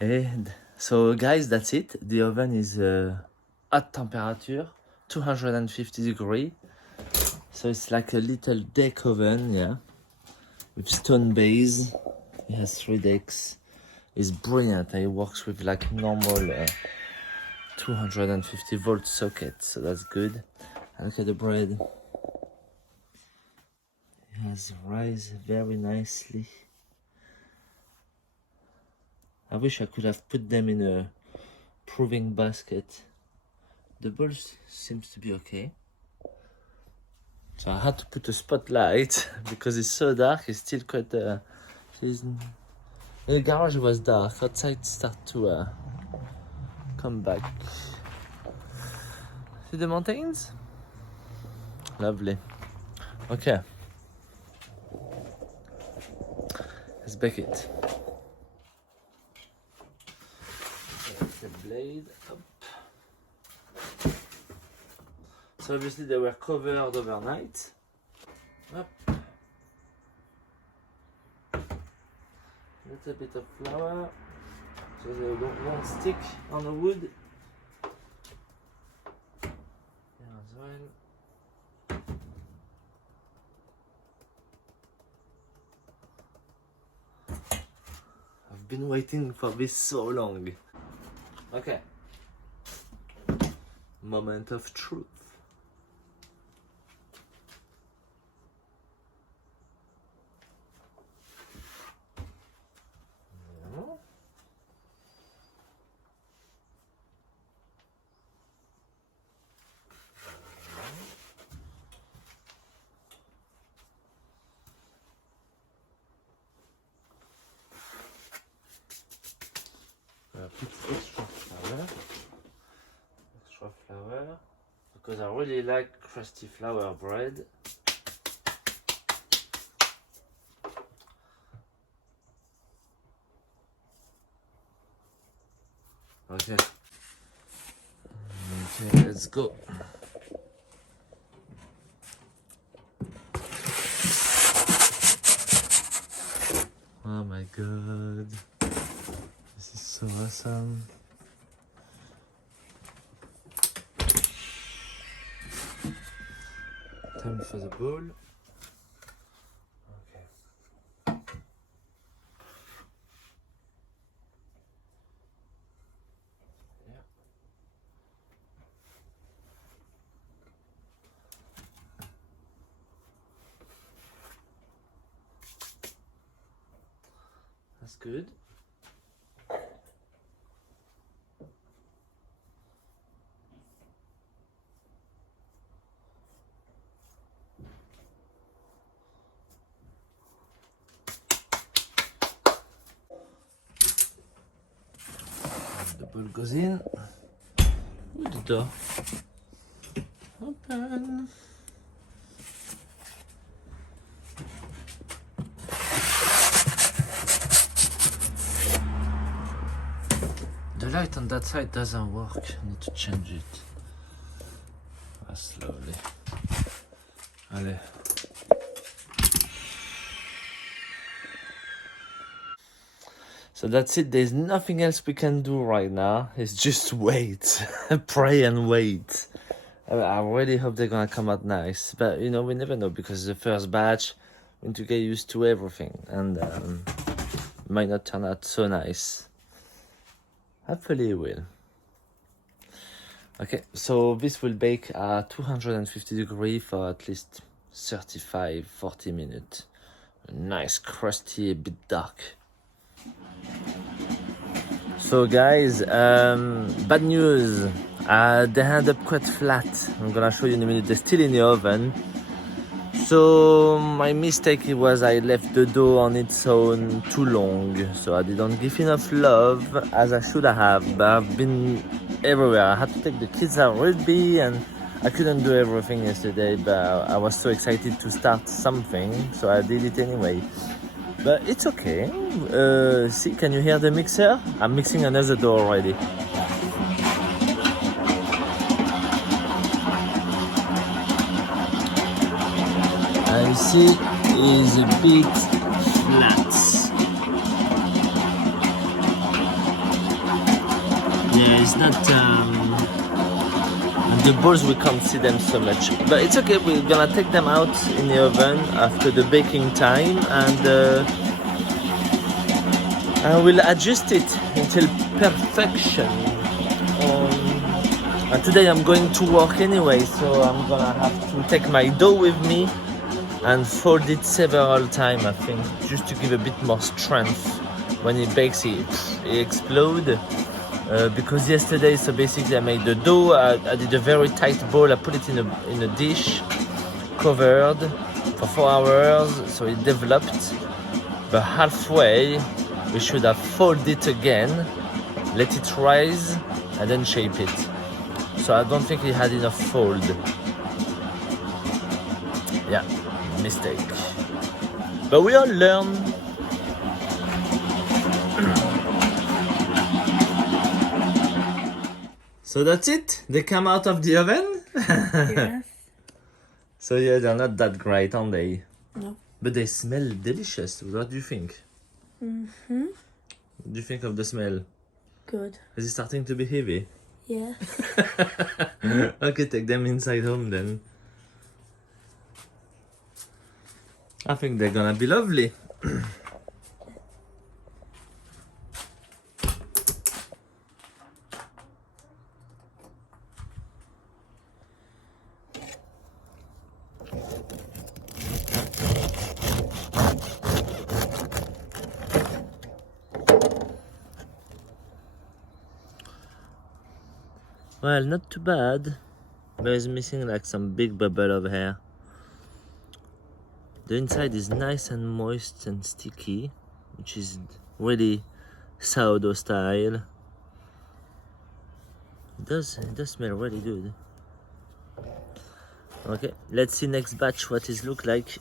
And so guys, that's it. The oven is at temperature, 250 degrees. So it's like a little deck oven, yeah, with stone base. It has 3 decks. It's brilliant. It works with like normal 250 volt socket, so that's good. And look at the bread. It has rise very nicely. I wish I could have put them in a proving basket. The balls seems to be okay. So I had to put a spotlight because it's so dark. It's still quite. The garage was dark. Outside start to come back. See the mountains? Lovely. Okay. Let's bake it. The blade up. So obviously they were covered overnight. Up. Little bit of flour so they won't stick on the wood. There as well. I've been waiting for this so long. Okay. Moment of truth. Put extra flour, because I really like crusty flour bread. Okay. Okay, let's go. Oh my god. This is so awesome. Time for the bowl. Okay. Yeah. That's good. The bowl goes in. Ooh, the door. Open. The light on that side doesn't work. I need to change it. Slowly. Allez. So that's it. There's nothing else we can do right now. It's just wait. Pray and wait. I really hope they're gonna come out nice. But you know, we never know because the first batch, we need to get used to everything. And it might not turn out so nice. Hopefully it will. Okay, so this will bake at 250 degrees for at least 35-40 minutes. Nice, crusty, a bit dark. So guys, bad news. They end up quite flat. I'm gonna show you in a minute. They're still in the oven. So my mistake was I left the dough on its own too long. So I didn't give enough love as I should have. But I've been everywhere. I had to take the kids out rugby and I couldn't do everything yesterday. But I was so excited to start something, so I did it anyway. But it's okay. See, can you hear the mixer? I'm mixing another dough already. And you see, it's a bit flat. Yeah, it's not. The balls, we can't see them so much, but it's okay. We're gonna take them out in the oven after the baking time, and we'll adjust it until perfection. And today I'm going to work anyway, so I'm gonna have to take my dough with me and fold it several times, I think, just to give a bit more strength. When it bakes, it explodes. Because yesterday, so basically I made the dough, I did a very tight ball, I put it in a dish, covered for 4 hours, so it developed. But halfway, we should have folded it again, let it rise, and then shape it. So I don't think it had enough fold. Yeah, mistake. But we all learn. So that's it? They come out of the oven? Yes. So yeah, they're not that great, aren't they? No. But they smell delicious. What do you think? Mm-hmm. What do you think of the smell? Good. Is it starting to be heavy? Yeah. Okay, take them inside home then. I think they're gonna be lovely. Well, not too bad, but it's missing like some big bubble of hair. The inside is nice and moist and sticky, which is really sourdough style. It does smell really good. Okay, let's see next batch what it look like.